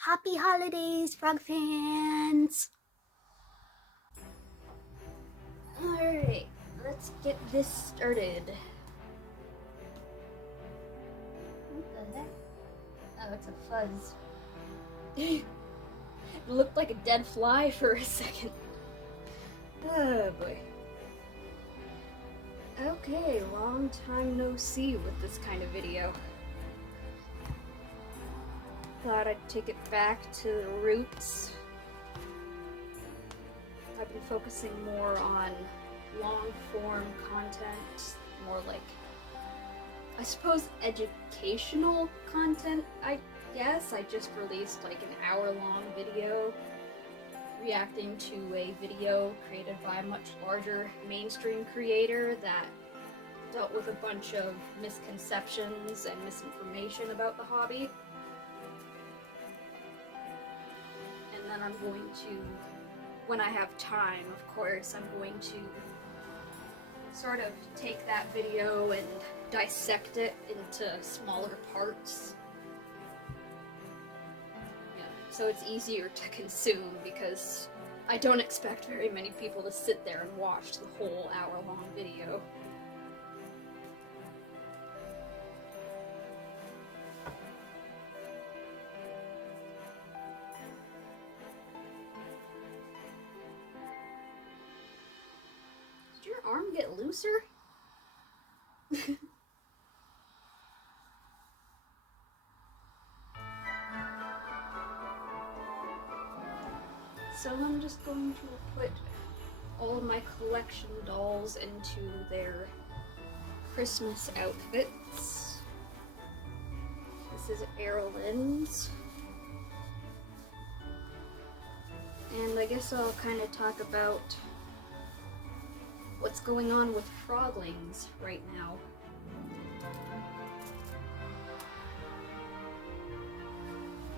Happy holidays, frog fans! Alright, let's get this started. What the heck? Oh, it's a fuzz. It looked like a dead fly for a second. Oh boy. Okay, long time no see with this kind of video. Thought I'd take it back to the roots. I've been focusing more on long-form content, more like, I suppose, educational content, I guess. I just released like an hour-long video reacting to a video created by a much larger mainstream creator that dealt with a bunch of misconceptions and misinformation about the hobby. And then I'm going to, when I have time, of course, I'm going to sort of take that video and dissect it into smaller parts. Yeah, so it's easier to consume because I don't expect very many people to sit there and watch the whole hour-long video. Did your arm get looser? So I'm just going to put all of my collection dolls into their Christmas outfits. This is Erlen's. And I guess I'll kind of talk about what's going on with Froglings right now.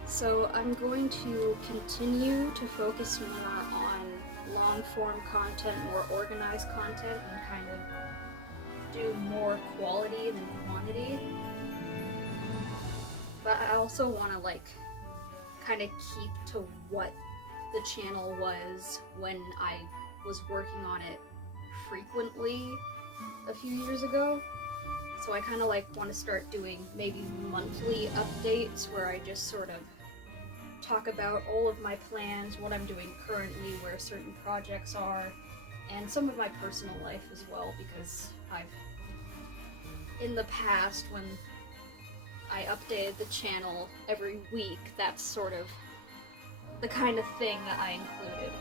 So I'm going to continue to focus more on long-form content, more organized content, and kind of do more quality than quantity. But I also want to like kind of keep to what the channel was when I was working on it frequently a few years ago. So I kind of like want to start doing maybe monthly updates where I just sort of talk about all of my plans, what I'm doing currently, where certain projects are, and some of my personal life as well, because I've, in the past, when I updated the channel every week, that's sort of the kind of thing that I included.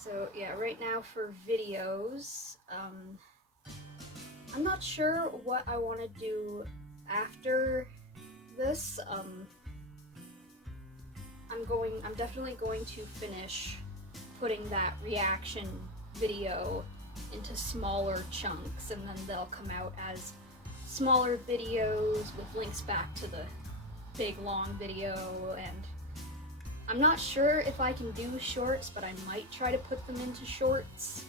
So yeah, right now for videos, I'm not sure what I want to do after this. I'm definitely going to finish putting that reaction video into smaller chunks, and then they'll come out as smaller videos with links back to the big long video. And I'm not sure if I can do shorts, but I might try to put them into shorts.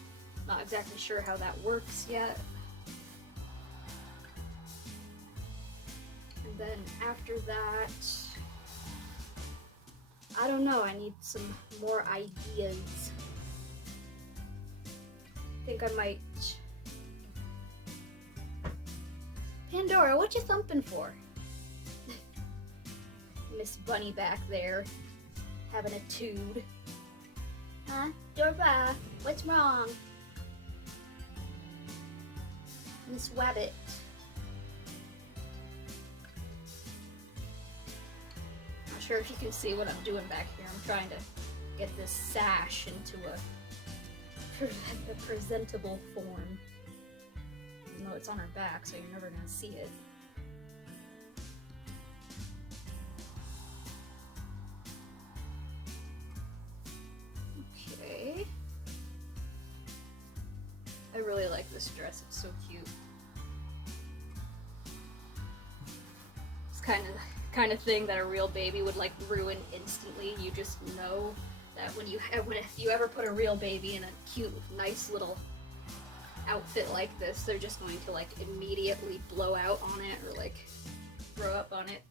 Not exactly sure how that works yet. And then after that, I don't know, I need some more ideas. I think I might... Pandora, what you thumping for? Miss Bunny back there, having a tood. Huh? Dora, what's wrong? Miss Wabbit. Not sure if you can see what I'm doing back here. I'm trying to get this sash into a presentable form. Even though it's on her back, so you're never gonna see it. Okay. I really like this dress, it's so cute. It's kind of thing that a real baby would like ruin instantly. You just know that when if you ever put a real baby in a cute, nice little outfit like this, they're just going to like immediately blow out on it or like throw up on it.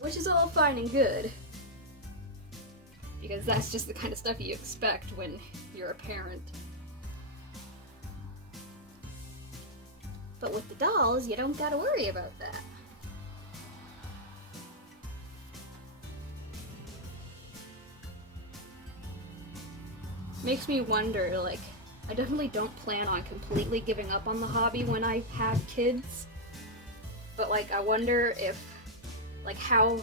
Which is all fine and good, because that's just the kind of stuff you expect when you're a parent. But with the dolls, you don't gotta worry about that. Makes me wonder, like, I definitely don't plan on completely giving up on the hobby when I have kids, but like, I wonder if, like, how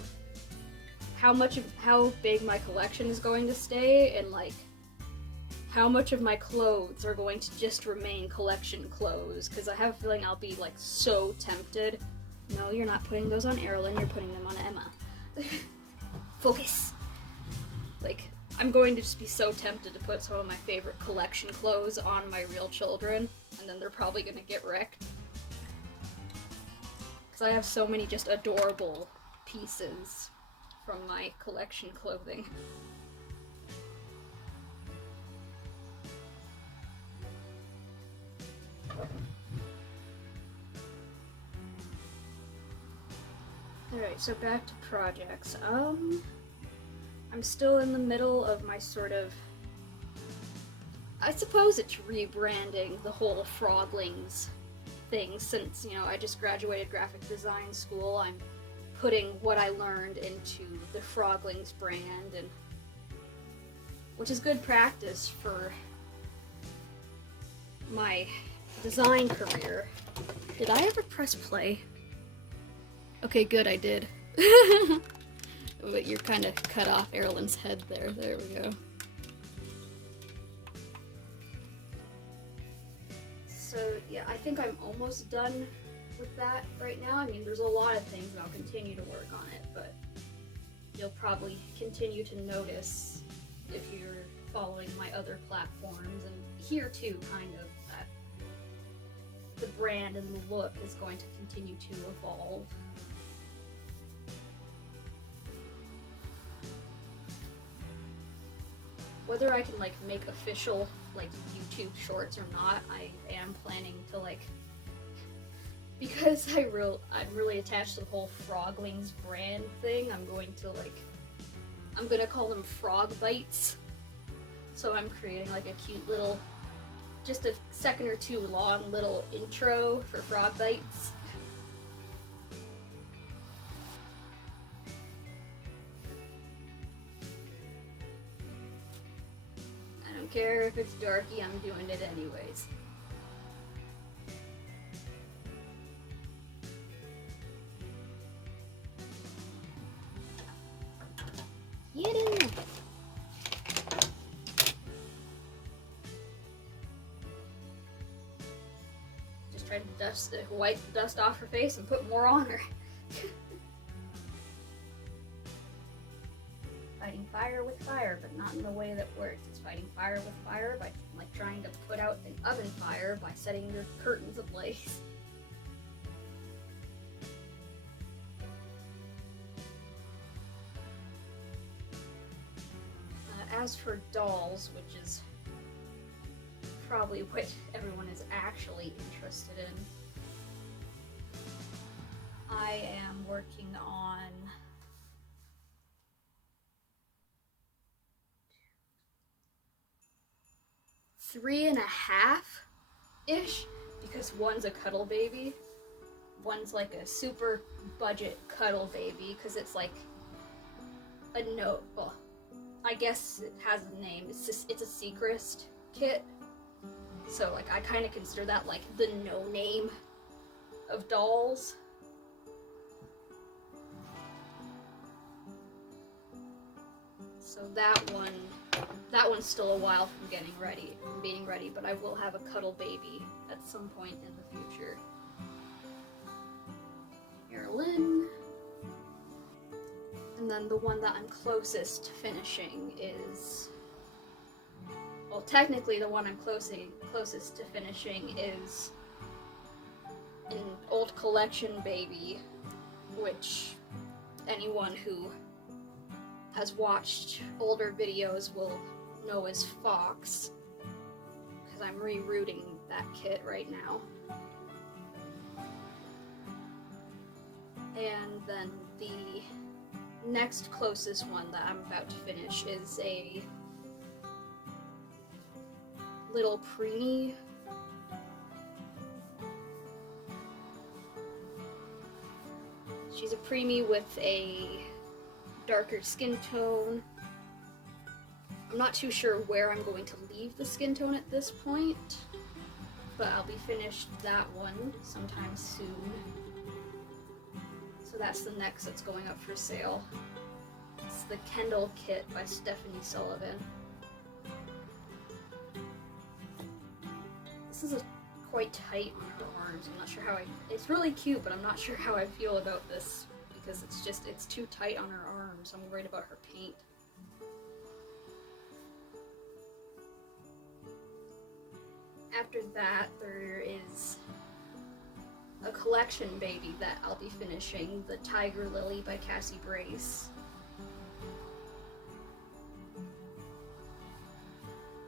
big my collection is going to stay, and like, how much of my clothes are going to just remain collection clothes, because I have a feeling I'll be like so tempted. No, you're not putting those on Erilyn, you're putting them on Emma. Focus! Like, I'm going to just be so tempted to put some of my favorite collection clothes on my real children, and then they're probably gonna get wrecked. Because I have so many just adorable pieces from my collection clothing. Alright, so back to projects. I'm still in the middle of my sort of, I suppose it's rebranding the whole Froglings thing, since, you know, I just graduated graphic design school. I'm putting what I learned into the Froglings brand, and which is good practice for my design career. Did I ever press play? Okay, good, I did. But you're kind of cut off Erilyn's head there. There we go. So yeah, I think I'm almost done with that right now. I mean, there's a lot of things, and I'll continue to work on it, but you'll probably continue to notice if you're following my other platforms, and here too, kind of, that the brand and the look is going to continue to evolve. Whether I can like make official like YouTube shorts or not, I am planning to, like, because I'm really attached to the whole Froglings brand thing. I'm gonna call them Frog Bites. So I'm creating like a cute little, just a second or two long little intro for Frog Bites. I don't care if it's darky, I'm doing it anyways. Get in there! Just tried to wipe the dust off her face and put more on her. Fighting fire with fire, but not in the way that works. It's fighting fire with fire by like trying to put out an oven fire by setting your curtains ablaze. As for dolls, which is probably what everyone is actually interested in, I am working on three and a half-ish, because one's a cuddle baby, one's like a super budget cuddle baby, because it's like a well, I guess it has a name. It's a Seacrest kit. So like I kind of consider that like the no name of dolls. So that one's still a while from being ready, but I will have a cuddle baby at some point in the future. Erilyn. And then the one that I'm closest to finishing is, well, technically the one I'm closest to finishing is an old collection baby, which anyone who has watched older videos will know as Fox, because I'm rerouting that kit right now. And then the next closest one that I'm about to finish is a little preemie. She's a preemie with a darker skin tone. I'm not too sure where I'm going to leave the skin tone at this point, but I'll be finished that one sometime soon. So that's the next that's going up for sale. It's the Kendall kit by Stephanie Sullivan. This is quite tight on her arms. I'm not sure how it's really cute, but I'm not sure how I feel about this because it's too tight on her arms. I'm worried about her paint. After that, there is a collection baby that I'll be finishing, the Tiger Lily by Cassie Brace.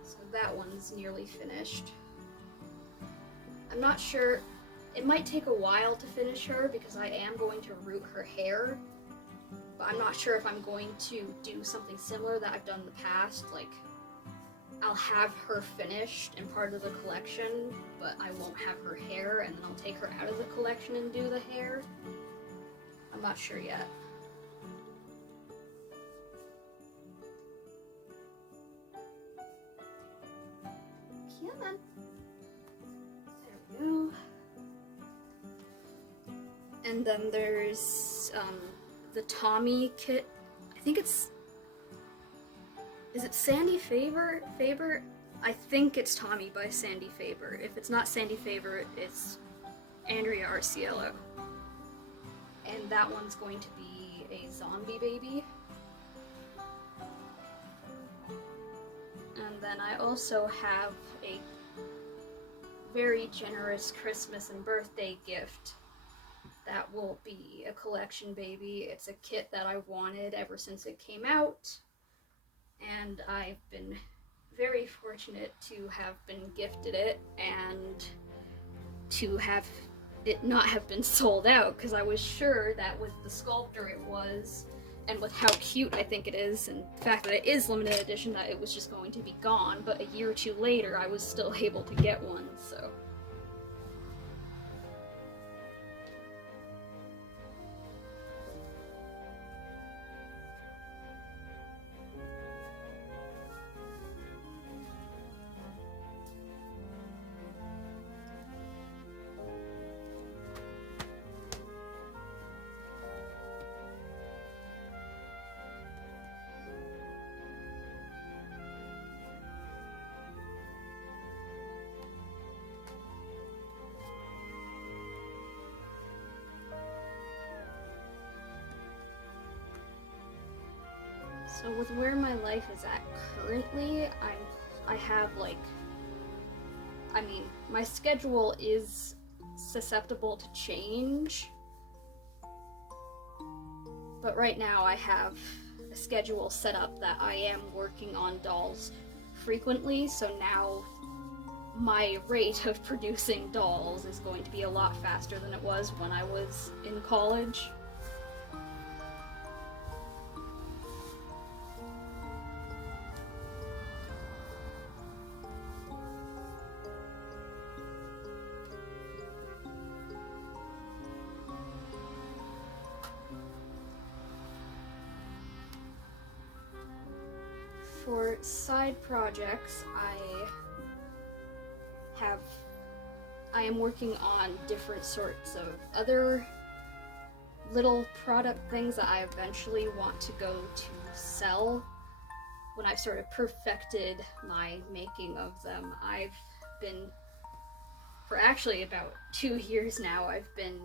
So that one's nearly finished. I'm not sure, it might take a while to finish her because I am going to root her hair, but I'm not sure if I'm going to do something similar that I've done in the past, like I'll have her finished and part of the collection, but I won't have her hair, and then I'll take her out of the collection and do the hair. I'm not sure yet. Come on. There we go. And then there's the Tommy kit. I think it's... Is it Sandy Faber? I think it's Tommy by Sandy Faber. If it's not Sandy Faber, it's Andrea Arciello. And that one's going to be a zombie baby. And then I also have a very generous Christmas and birthday gift that will be a collection baby. It's a kit that I've wanted ever since it came out. And I've been very fortunate to have been gifted it and to have it not have been sold out, because I was sure that with the sculptor it was, and with how cute I think it is, and the fact that it is limited edition, that it was just going to be gone, but a year or two later I was still able to get one, so... So with where my life is at currently, I have my schedule is susceptible to change, but right now I have a schedule set up that I am working on dolls frequently, so now my rate of producing dolls is going to be a lot faster than it was when I was in college. For side projects, I am working on different sorts of other little product things that I eventually want to go to sell when I've sort of perfected my making of them. I've been, for actually about 2 years now, I've been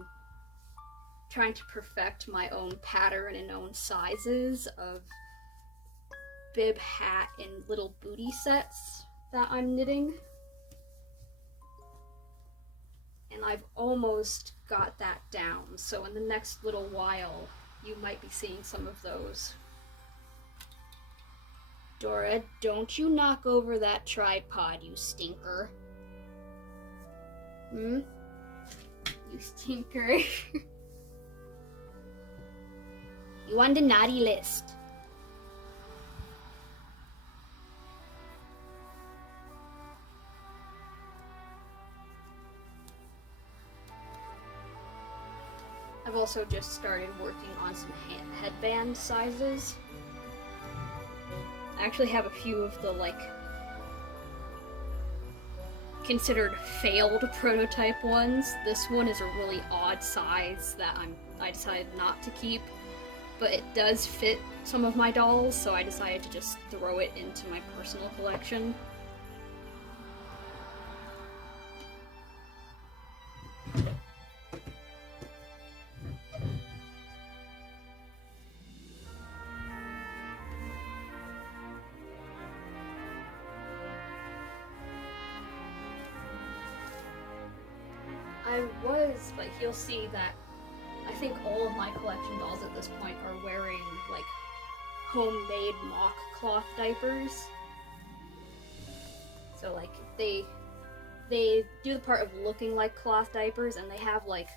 trying to perfect my own pattern and own sizes of bib, hat, and little booty sets that I'm knitting. And I've almost got that down, so in the next little while you might be seeing some of those. Dora, don't you knock over that tripod, you stinker. Hmm? You stinker. You on the naughty list. I've also just started working on some headband sizes. I actually have a few of the, like, considered failed prototype ones. This one is a really odd size that I decided not to keep, but it does fit some of my dolls, so I decided to just throw it into my personal collection. I was, but you'll see that I think all of my collection dolls at this point are wearing, like, homemade mock cloth diapers. So, like, they do the part of looking like cloth diapers, and they have, like,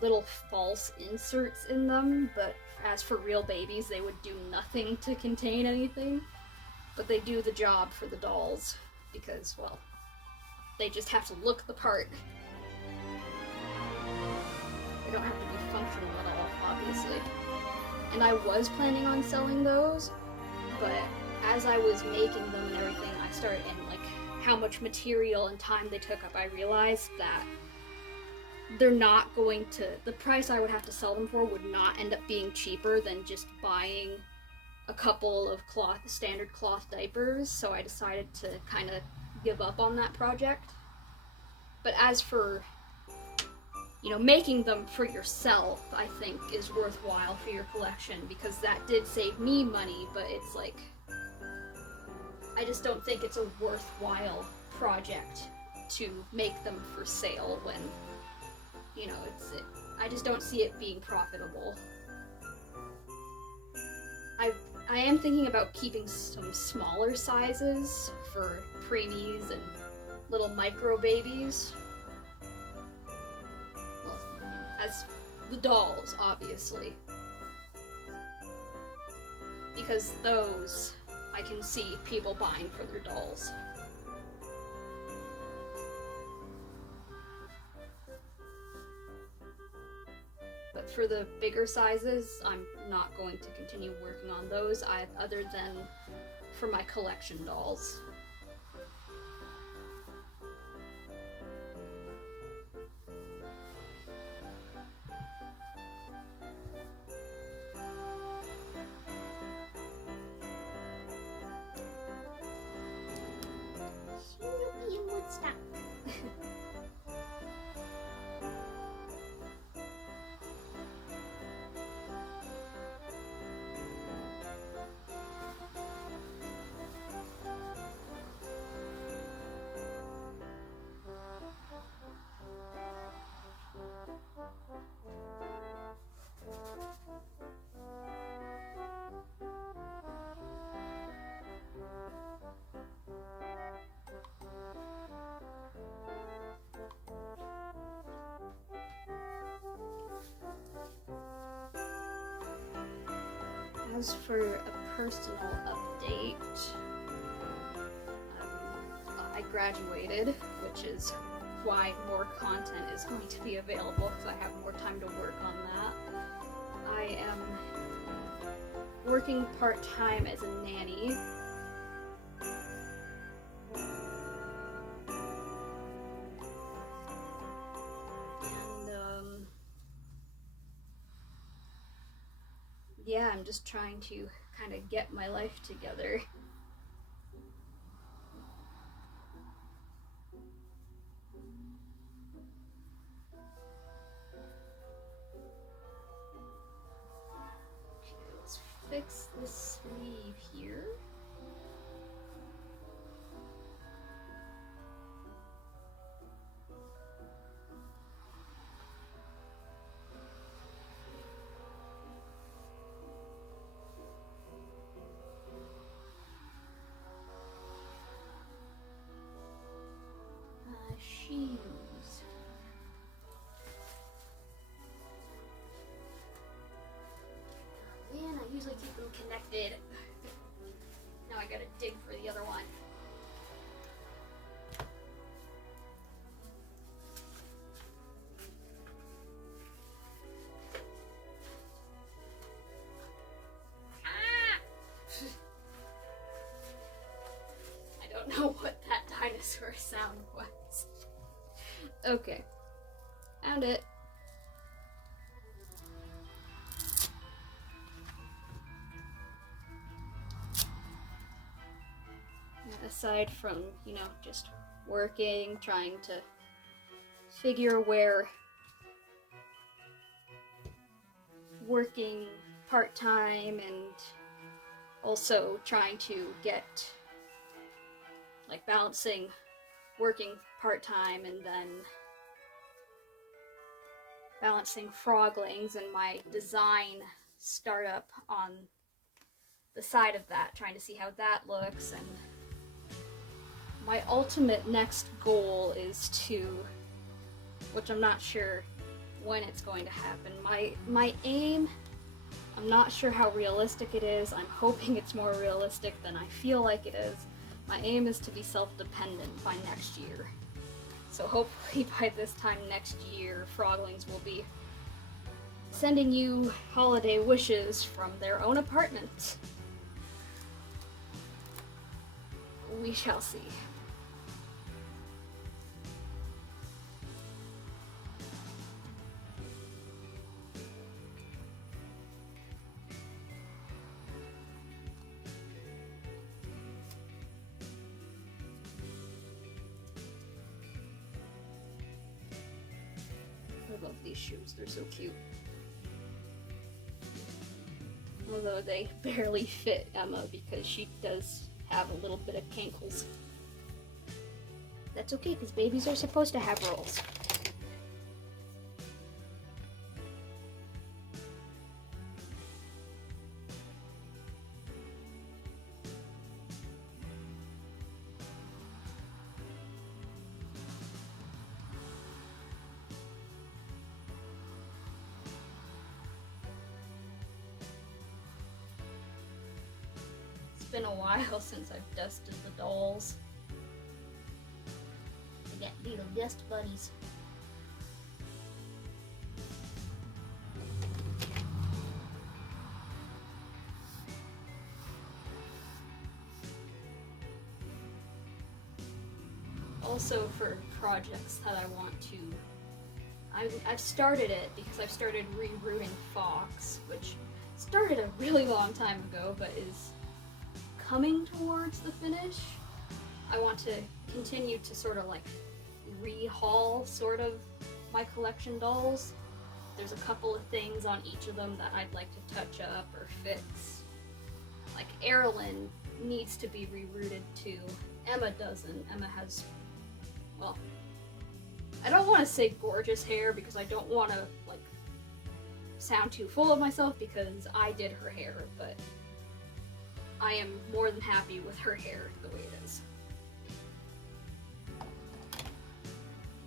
little false inserts in them, but as for real babies, they would do nothing to contain anything. But they do the job for the dolls, because, well, they just have to look the part. They don't have to be functional at all, obviously. And I was planning on selling those, but as I was making them and everything, I started, and like how much material and time they took up, I realized that they're not going to, the price I would have to sell them for would not end up being cheaper than just buying a couple of standard cloth diapers, so I decided to kind of give up on that project. But as for, you know, making them for yourself, I think is worthwhile for your collection, because that did save me money, but it's like, I just don't think it's a worthwhile project to make them for sale when, you know, I just don't see it being profitable. I am thinking about keeping some smaller sizes for preemies and little micro babies. Well, as the dolls, obviously. Because those I can see people buying for their dolls. But for the bigger sizes, I'm not going to continue working on those, other than for my collection dolls. As for a personal update, I graduated, which is why more content is going to be available, because I have more time to work on that. I am working part-time as a nanny. Yeah, I'm just trying to kind of get my life together. Okay, let's fix this sleeve here. Shoes. stupid. Now I gotta dig for the other one. I don't know what that dinosaur sound was. Okay. Found it. Aside from, you know, just working, trying to figure where working part-time and also trying to get, like, balancing working part-time and then balancing Froglings and my design startup on the side of that, trying to see how that looks. And my ultimate next goal is to, which I'm not sure when it's going to happen, my aim, I'm not sure how realistic it is, I'm hoping it's more realistic than I feel like it is. My aim is to be self-dependent by next year. So hopefully by this time next year, Froglings will be sending you holiday wishes from their own apartment. We shall see. I love these shoes, they're so cute. Although they barely fit Emma because she does have a little bit of cankles. That's okay, because babies are supposed to have rolls. It's been a while since I've dusted the dolls. I got little dust buddies. Also for projects that I want to, I've started it because I've started rerooting Fox, which started a really long time ago but is coming towards the finish. I want to continue to sort of like rehaul sort of my collection dolls. There's a couple of things on each of them that I'd like to touch up or fix. Like Erilyn needs to be rerouted too. Emma doesn't. Emma has, well, I don't want to say gorgeous hair because I don't want to like sound too full of myself because I did her hair, but I am more than happy with her hair the way it is.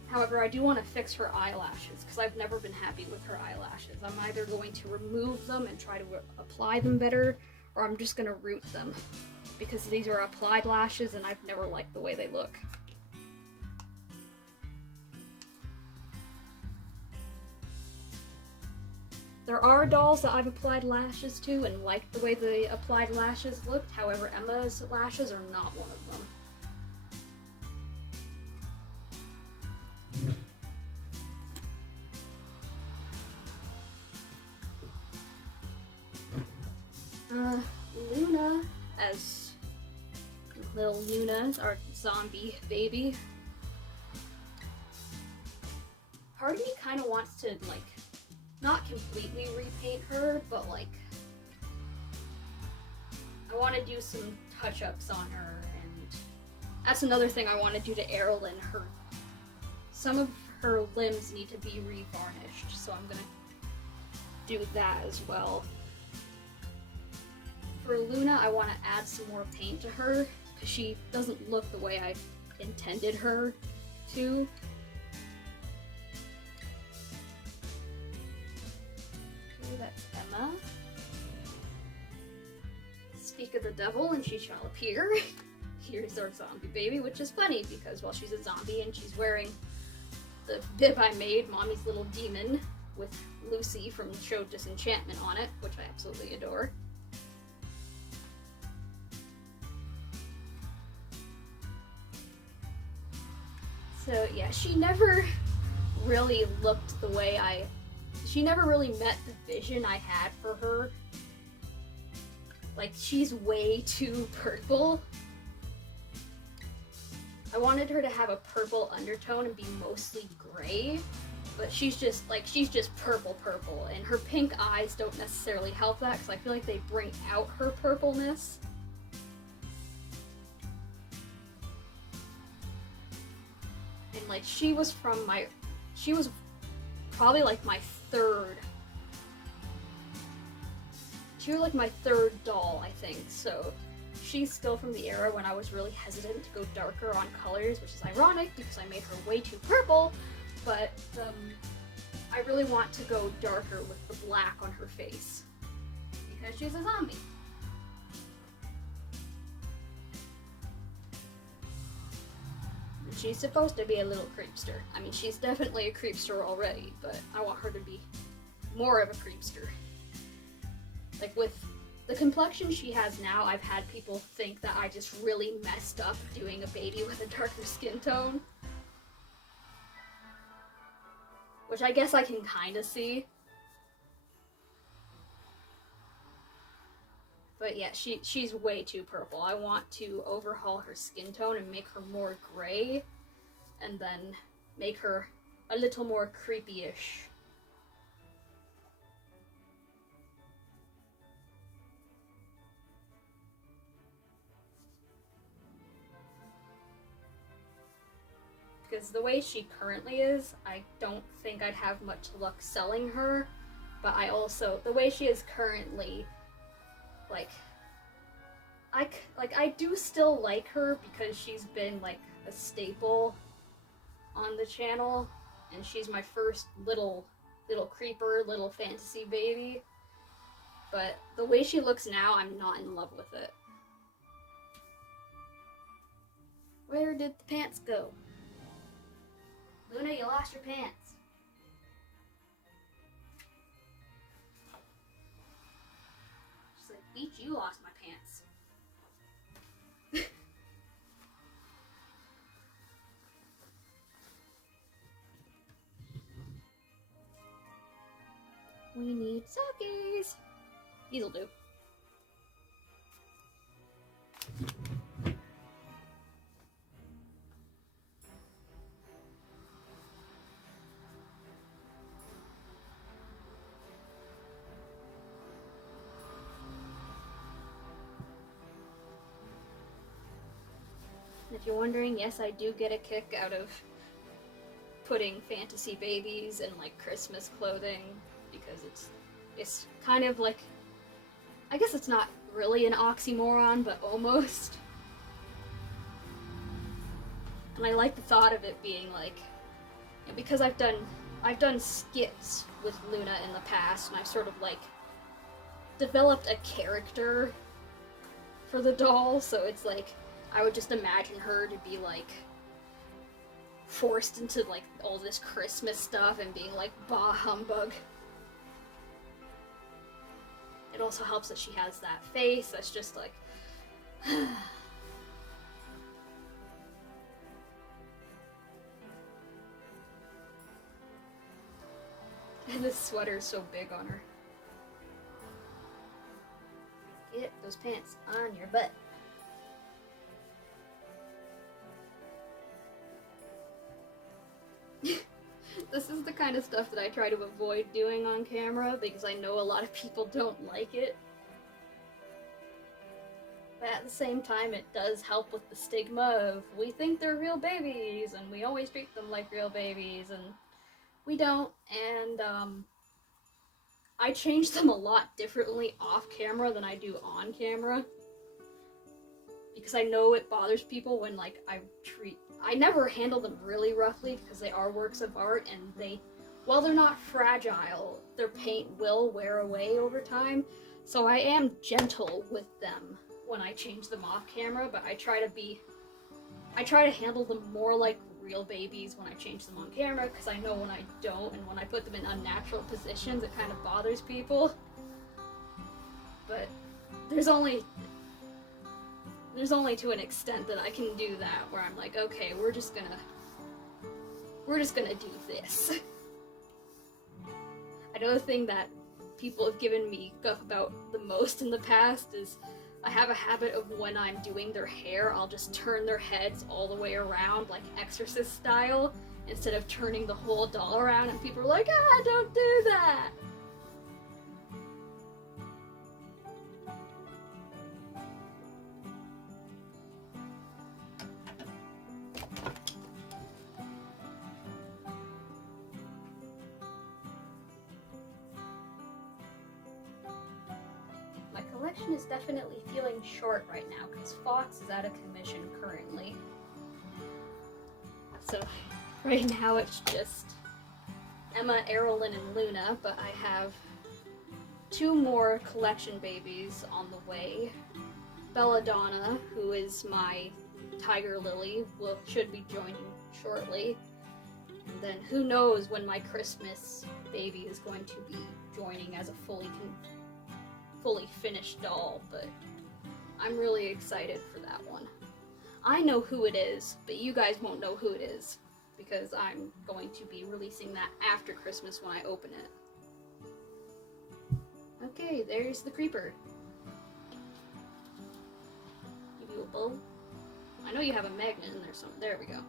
However, I do want to fix her eyelashes because I've never been happy with her eyelashes. I'm either going to remove them and try to apply them better, or I'm just going to root them because these are applied lashes and I've never liked the way they look. There are dolls that I've applied lashes to and liked the way the applied lashes looked. However, Emma's lashes are not one of them. Luna, as little Luna, our zombie baby. Part of me kind of wants to, like, not completely repaint her, but, like, I want to do some touch-ups on her, and that's another thing I want to do to Erilyn. Some of her limbs need to be revarnished, so I'm gonna do that as well. For Luna, I want to add some more paint to her, because she doesn't look the way I intended her to. Okay, that's Emma. Speak of the devil and she shall appear. Here's our zombie baby, which is funny because while she's a zombie and she's wearing the bib I made, Mommy's Little Demon, with Lucy from the show Disenchantment on it, which I absolutely adore. So yeah, she never really looked the way she never really met the vision I had for her. Like, she's way too purple. I wanted her to have a purple undertone and be mostly gray, but she's just purple, and her pink eyes don't necessarily help that because I feel like they bring out her purpleness. And like, she was probably like my third doll, I think, so she's still from the era when I was really hesitant to go darker on colors, which is ironic because I made her way too purple, but I really want to go darker with the black on her face because she's a zombie. And she's supposed to be a little creepster. I mean, she's definitely a creepster already, but I want her to be more of a creepster. Like, with the complexion she has now, I've had people think that I just really messed up doing a baby with a darker skin tone. Which I guess I can kind of see. But yeah, she's way too purple. I want to overhaul her skin tone and make her more gray, and then make her a little more creepy-ish. Because the way she currently is, I don't think I'd have much luck selling her, but the way she is currently, I do still like her because she's been, like, a staple on the channel, and she's my first little creeper, little fantasy baby, but the way she looks now, I'm not in love with it. Where did the pants go? Luna, you lost your pants. She's like, Beach, you lost my pants. We need sockies. These'll do. If you're wondering, yes, I do get a kick out of putting fantasy babies in, like, Christmas clothing, because it's kind of like, I guess it's not really an oxymoron, but almost. And I like the thought of it being like, because I've done skits with Luna in the past, and I've sort of, like, developed a character for the doll, so it's like, I would just imagine her to be, like, forced into, like, all this Christmas stuff and being like, bah humbug. It also helps that she has that face that's just like, and this sweater is so big on her. Get those pants on your butt. This is the kind of stuff that I try to avoid doing on camera because I know a lot of people don't like it. But at the same time, it does help with the stigma of, we think they're real babies, and we always treat them like real babies, and we don't, and I change them a lot differently off camera than I do on camera. Because I know it bothers people when, like, I never handle them really roughly because they are works of art, and while they're not fragile, their paint will wear away over time. So I am gentle with them when I change them off camera, but I try to handle them more like real babies when I change them on camera, because I know when I don't, and when I put them in unnatural positions, it kind of bothers people. But there's only to an extent that I can do that, where I'm like, okay, we're just gonna do this. Another thing that people have given me guff about the most in the past is I have a habit of when I'm doing their hair, I'll just turn their heads all the way around, like Exorcist style, instead of turning the whole doll around, and people are like, ah, don't do that! My collection is definitely feeling short right now because Fox is out of commission currently. So right now it's just Emma, Errolyn, and Luna, but I have 2 more collection babies on the way. Belladonna, who is my tiger lily, should be joining shortly. And then who knows when my Christmas baby is going to be joining as a fully finished doll, but I'm really excited for that one. I know who it is, but you guys won't know who it is, because I'm going to be releasing that after Christmas when I open it. Okay, there's the creeper. Give you a bow. I know you have a magnet in there, so there we go.